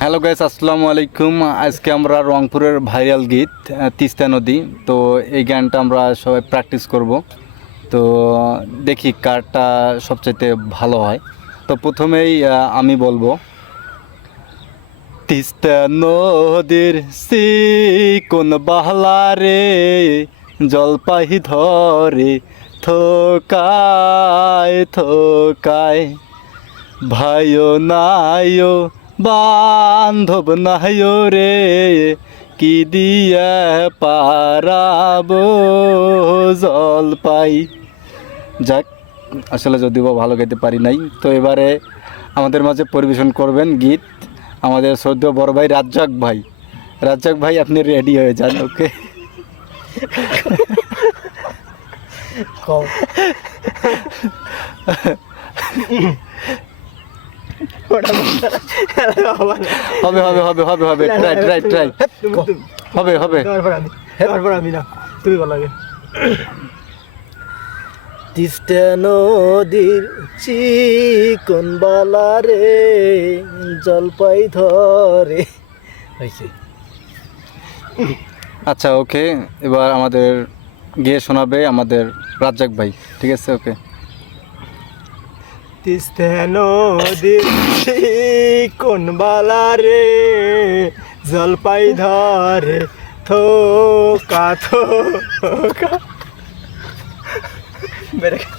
Hello guys আসসালামু আলাইকুম। আজকে আমরা রংপুরের ভাইরাল গীত তিস্তা নদী। তো এই গানটা আমরা সবাই প্র্যাকটিস করব। তো দেখি কারটা সবচাইতে ভালো হয়। তো প্রথমেই আমি বলব, তিস্তা নদীর সি কোন বাহলা রে জলপাই ধরে থোকায় থোকায় ভাইও নাইও বান্ধব নাইও রে কি দিয়া পারাব জল পাই যাক আসলে যদিও বা ভালো গাইতে পারি নাই তো এবারে আমাদের মাঝে পরিবেশন করবেন গীত আমাদের সদ্য বড় ভাই রাজ্জাক ভাই। রাজ্জাক ভাই আপনি রেডি হয়ে যান ওকে। হবে হবে হবে হবে হবে। ট্রাই ট্রাই ট্রাই হবে হবে। তোমার পর আমি না। তুমি বলো আগে। তিস্তা নদীর চিকন বালা রে জলপাই ধরে। হয়েছে আচ্ছা ওকে। এবার আমাদের গিয়ে শোনাবে আমাদের রাজ্জাক ভাই। ঠিক আছে ওকে। তিস্তা নদীর কোন বালা রে জলপাই ধরে থোকা থোকা বেড়ে।